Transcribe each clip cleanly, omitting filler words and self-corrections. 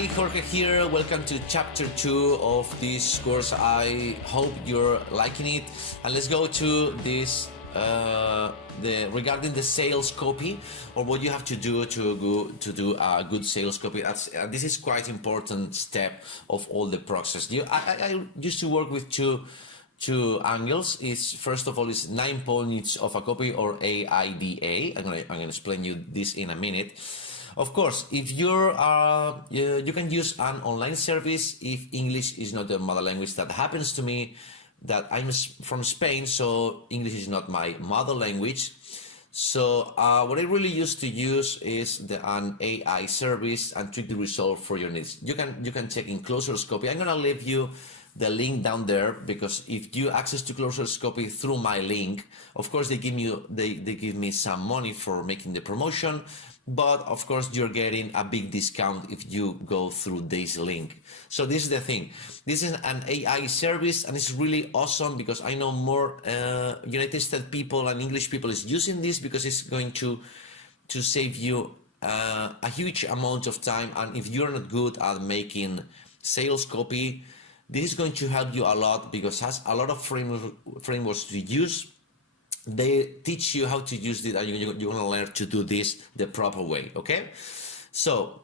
Hi, Jorge here. Welcome to chapter 2 of this course. I hope you're liking it. And let's go to this regarding the sales copy, or what you have to do to do a good sales copy. This is quite important step of all the process. I used to work with two angles. Is first of all is 9 points of a copy, or AIDA. I'm gonna explain you this in a minute. Of course, if you can use an online service if English is not the mother language. That happens to me, that I'm from Spain, so English is not my mother language. So what I really used to use is an AI service and try to resolve for your needs. You can check in Closerscopy. I'm gonna leave you the link down there, because if you access to Closerscopy through my link, of course they give me some money for making the promotion. But of course, you're getting a big discount if you go through this link. So this is the thing. This is an AI service, and it's really awesome because I know more United States people and English people is using this, because it's going to save you a huge amount of time. And if you're not good at making sales copy, this is going to help you a lot, because it has a lot of frameworks to use. They teach you how to use it, and you're going to learn to do this the proper way. Okay, so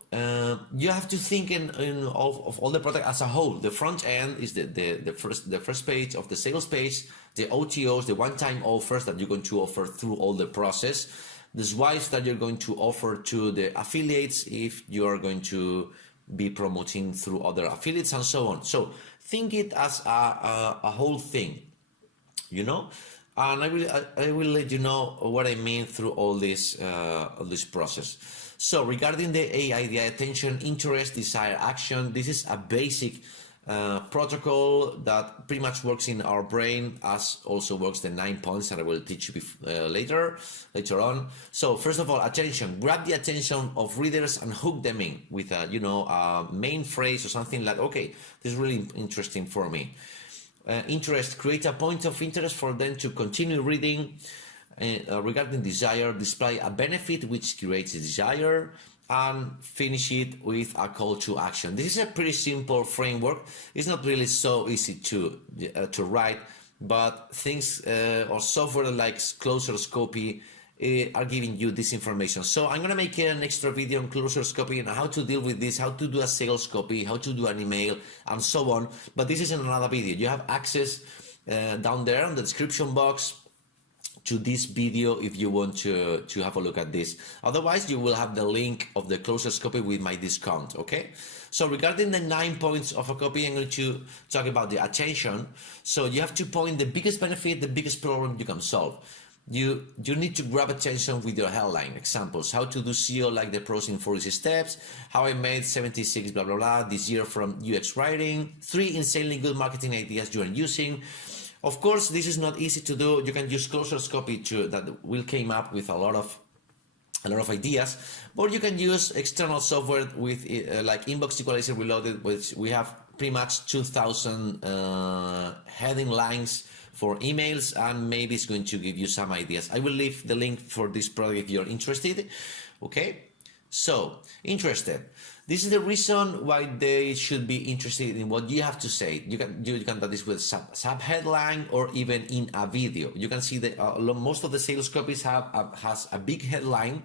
you have to think of all the product as a whole. The front end is the first page of the sales page, the OTOs, the one-time offers that you're going to offer through all the process, the swipes that you're going to offer to the affiliates if you are going to be promoting through other affiliates, and so on. So think it as a whole thing, you know. And I will let you know what I mean through all this process. So regarding the AI, the attention, interest, desire, action, this is a basic protocol that pretty much works in our brain, as also works the 9 points that I will teach you later on. So first of all, attention. Grab the attention of readers and hook them in with a main phrase or something like, okay, this is really interesting for me. Interest, create a point of interest for them to continue reading. Regarding desire, display a benefit which creates a desire, and finish it with a call to action. This is a pretty simple framework. It's not really so easy to write, but things or software like Closerscopy are giving you this information. So I'm going to make an extra video on Closerscopy and how to deal with this, how to do a sales copy, how to do an email, and so on. But this is in another video. You have access down there in the description box to this video if you want to have a look at this. Otherwise, you will have the link of the Closerscopy with my discount, okay? So regarding the 9 points of a copy, I'm going to talk about the attention. So you have to point the biggest benefit, the biggest problem you can solve. You need to grab attention with your headline. Examples: how to do SEO like the pros in 40 steps, how I made 76 blah blah blah this year from UX writing, 3 insanely good marketing ideas you are using. Of course, this is not easy to do. You can use Closerscopy that will came up with a lot of ideas, or you can use external software with like Inbox Equalizer Reloaded, which we have pretty much 2,000 heading lines for emails, and maybe it's going to give you some ideas. I will leave the link for this product if you're interested. Okay, so interested. This is the reason why they should be interested in what you have to say. You can do this with sub headline, or even in a video. You can see that most of the sales copies has a big headline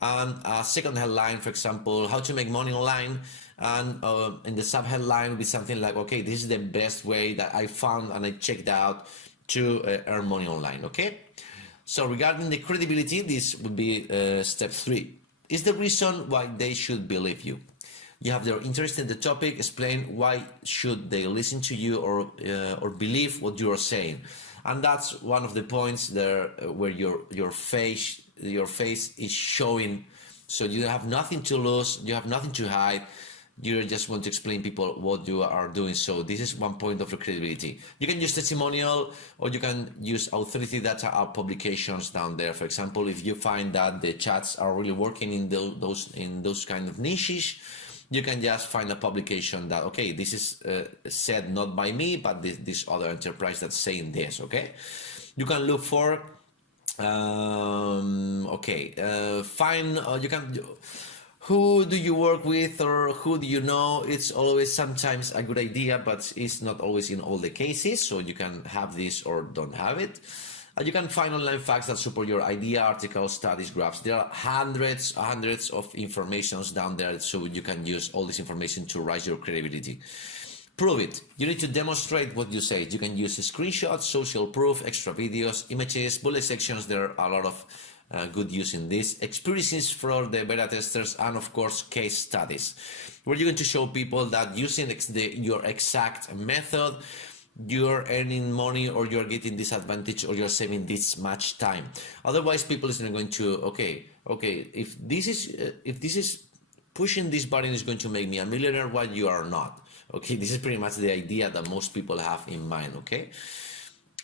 and a second headline, for example, how to make money online. And in the sub-headline will be something like, okay, this is the best way that I found and I checked out to earn money online, okay? So regarding the credibility, this would be step 3. Is the reason why they should believe you. You have their interest in the topic, explain why should they listen to you or believe what you are saying. And that's one of the points there where your face is showing, so you have nothing to lose, you have nothing to hide. You just want to explain people what you are doing. So this is one point of your credibility. You can use testimonial, or you can use authority data or publications down there. For example, if you find that the chats are really working in those kind of niches, you can just find a publication that, okay, this is said not by me, but this other enterprise that's saying this, okay? You can look for, you can who do you work with or who do you know? It's always sometimes a good idea, but it's not always in all the cases. So you can have this or don't have it. You can find online facts that support your idea, articles, studies, graphs. There are hundreds of informations down there, so you can use all this information to rise your credibility. Prove it. You need to demonstrate what you say. You can use screenshots, social proof, extra videos, images, bullet sections. There are a lot of good use in this. Experiences for the beta testers, and of course case studies, where you're going to show people that using your exact method, you're earning money or you're getting this advantage or you're saving this much time. Otherwise, people is not going to, okay, if this is pushing this button is going to make me a millionaire, why you are not? Okay, this is pretty much the idea that most people have in mind. Okay,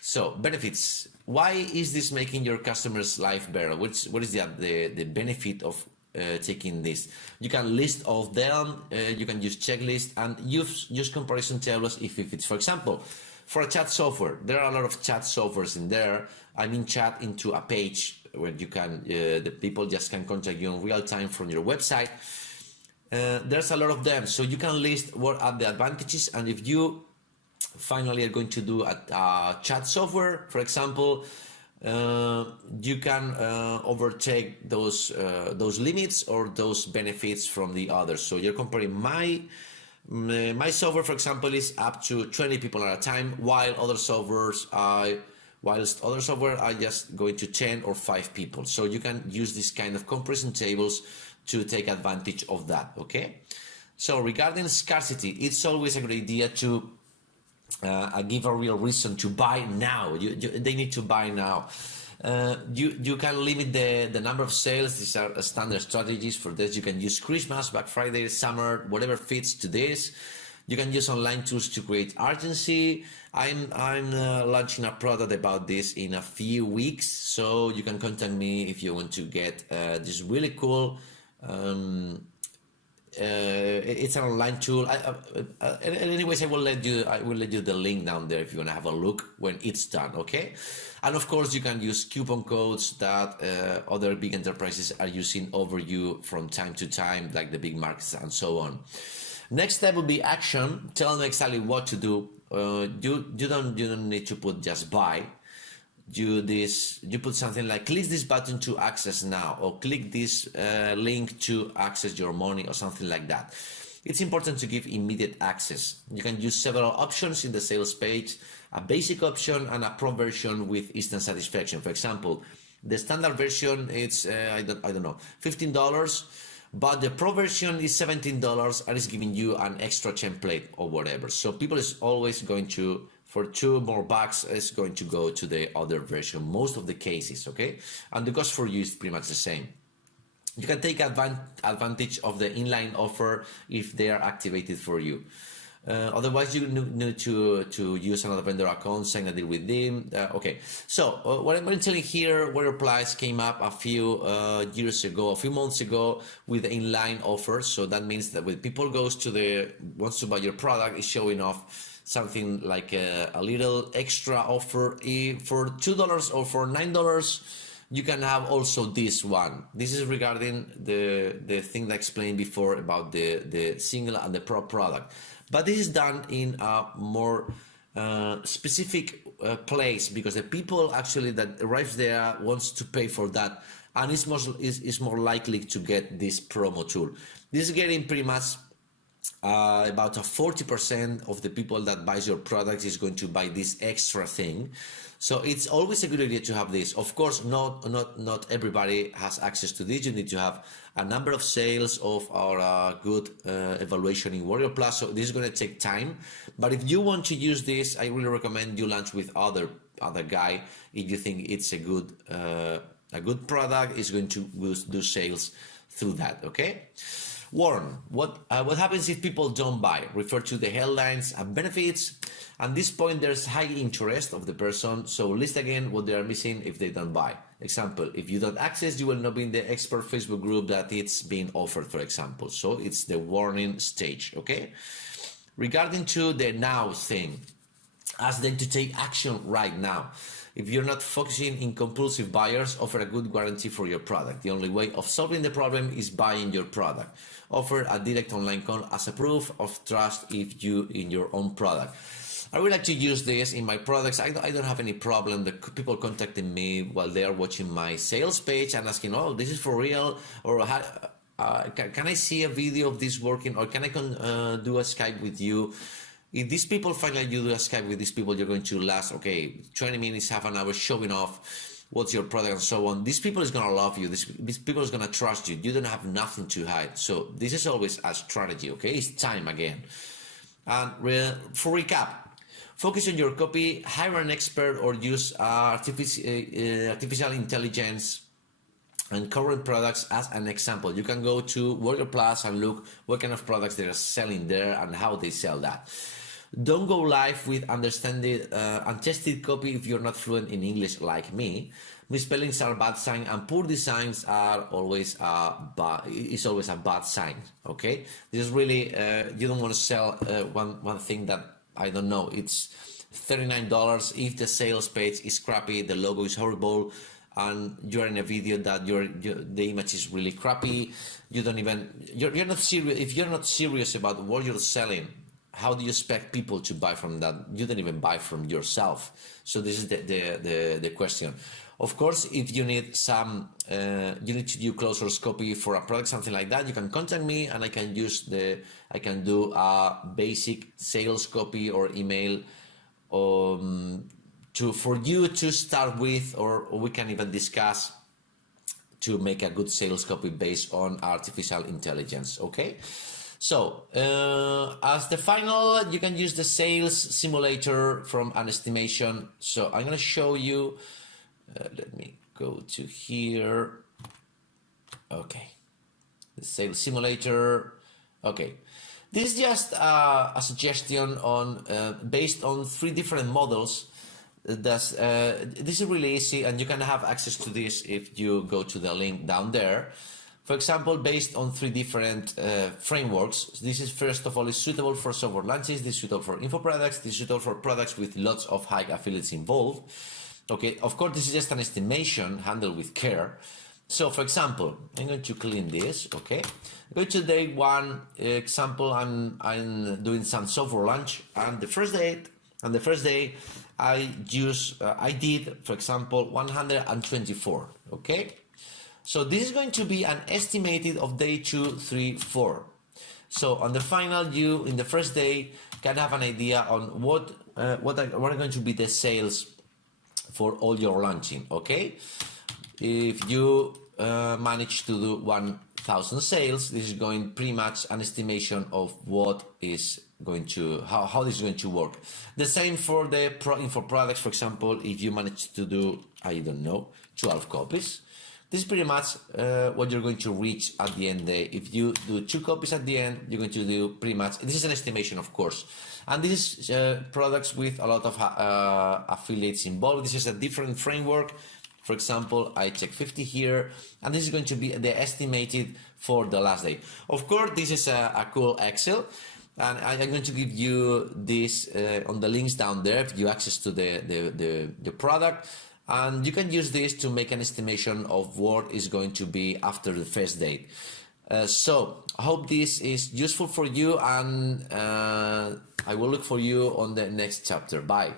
so benefits. Why is this making your customers' life better? What is the benefit of taking this? You can list all of them. You can use checklist and use comparison tables if it's, for example, for a chat software. There are a lot of chat softwares in there. I mean, chat into a page where you can the people just can contact you in real time from your website. There's a lot of them, so you can list what are the advantages, and if you finally are going to do a chat software, for example, you can overtake those limits or those benefits from the others. So you're comparing my software, for example, is up to 20 people at a time, while other softwares are just going to 10 or 5 people. So you can use this kind of comparison tables to take advantage of that. Okay, so regarding scarcity, it's always a good idea to give a real reason to buy now. They need to buy now. You can limit the number of sales. These are standard strategies for this. You can use Christmas, Black Friday, summer, whatever fits to this. You can use online tools to create urgency. I'm launching a product about this in a few weeks, so you can contact me if you want to get this really cool. It's an online tool. Anyways, I will let you the link down there if you want to have a look when it's done. Okay, and of course you can use coupon codes that other big enterprises are using over you from time to time, like the big markets and so on. Next step would be action. Tell them exactly what to do. You don't need to put just buy. You put something like click this button to access now, or click this link to access your money, or something like that. It's important to give immediate access. You can use several options in the sales page, a basic option and a pro version with instant satisfaction. For example, the standard version, it's I don't know, $15, but the pro version is $17 and it's giving you an extra template or whatever. So people is always going to, for $2 more, it's going to go to the other version, most of the cases, okay? And the cost for you is pretty much the same. You can take advantage of the inline offer if they are activated for you. Otherwise, you need to use another vendor account, sign a deal with them. Okay, so what I'm telling here, Weatherplies came up a few years ago, a few months ago, with the inline offer. So that means that when people wants to buy your product, it's showing off something like a little extra offer. For $2 or for $9, you can have also this one. This is regarding the thing that I explained before about the single and the pro product. But this is done in a more specific place, because the people actually that arrives there wants to pay for that, and is more likely to get this promo tool. This is getting pretty much about 40% of the people that buys your products is going to buy this extra thing. So it's always a good idea to have this. Of course, not everybody has access to this. You need to have a number of sales of our good evaluation in Warrior Plus. So this is going to take time. But if you want to use this, I really recommend you launch with other guy. If you think it's a good product, is going to do sales through that. Okay. Warn, what happens if people don't buy? Refer to the headlines and benefits. At this point, there's high interest of the person, so list again what they are missing if they don't buy. Example, if you don't access, you will not be in the expert Facebook group that it's being offered, for example. So it's the warning stage, okay? Regarding to the now thing, ask them to take action right now. If you're not focusing in compulsive buyers, offer a good guarantee for your product. The only way of solving the problem is buying your product. Offer a direct online call as a proof of trust if you in your own product. I would like to use this in my products. I don't have any problem. The people contacting me while they are watching my sales page and asking, oh, this is for real, or can I see a video of this working, or can I do a Skype with you? If these people find like you do a Skype with these people, you're going to last, okay, 20 minutes, half an hour showing off what's your product and so on. These people is going to love you. These people is going to trust you. You don't have nothing to hide. So this is always a strategy, okay? It's time again. And for recap, focus on your copy, hire an expert, or use artificial intelligence and current products as an example. You can go to Warrior Plus and look what kind of products they're selling there and how they sell that. Don't go live with untested copy if you're not fluent in English like me. Misspellings are a bad sign, and poor designs are always a bad sign. Okay, this is really you don't want to sell one thing that, I don't know, it's $39 if the sales page is crappy, the logo is horrible, and you're in a video that the image is really crappy. You're not serious. If you're not serious about what you're selling, how do you expect people to buy from that? You don't even buy from yourself. So this is the question. Of course, if you need you need to do close source copy for a product, something like that, you can contact me and I can do a basic sales copy or email for you to start with, or we can even discuss to make a good sales copy based on artificial intelligence. Okay. So as the final, you can use the sales simulator from an estimation. So I'm going to show you. Let me go to here. Okay, the sales simulator. Okay, this is just a suggestion on based on 3 different models. This is really easy, and you can have access to this if you go to the link down there. For example, based on 3 different frameworks. This is, first of all, is suitable for software launches. This is suitable for info products. This is suitable for products with lots of high affiliates involved. Okay, of course, this is just an estimation handled with care. So, for example, I'm going to clean this. Okay, go to day 1 example. I'm doing some software launch, and the first day I did, for example, 124. Okay, so this is going to be an estimated of day 2, 3, 4. So on the final, you in the first day can have an idea on what are going to be the sales for all your launching. Okay, if you manage to do 1,000 sales, this is going pretty much an estimation of what is going to how this is going to work. The same for the info products. For example, if you manage to do, I don't know, 12 copies, this is pretty much what you're going to reach at the end of the day. If you do 2 copies at the end, you're going to do pretty much, this is an estimation, of course. And this is products with a lot of affiliates involved. This is a different framework. For example, I check 50 here, and this is going to be the estimated for the last day. Of course, this is a cool Excel, and I'm going to give you this on the links down there if you access to the product. And you can use this to make an estimation of what is going to be after the first date. So I hope this is useful for you, and I will look for you on the next chapter. Bye.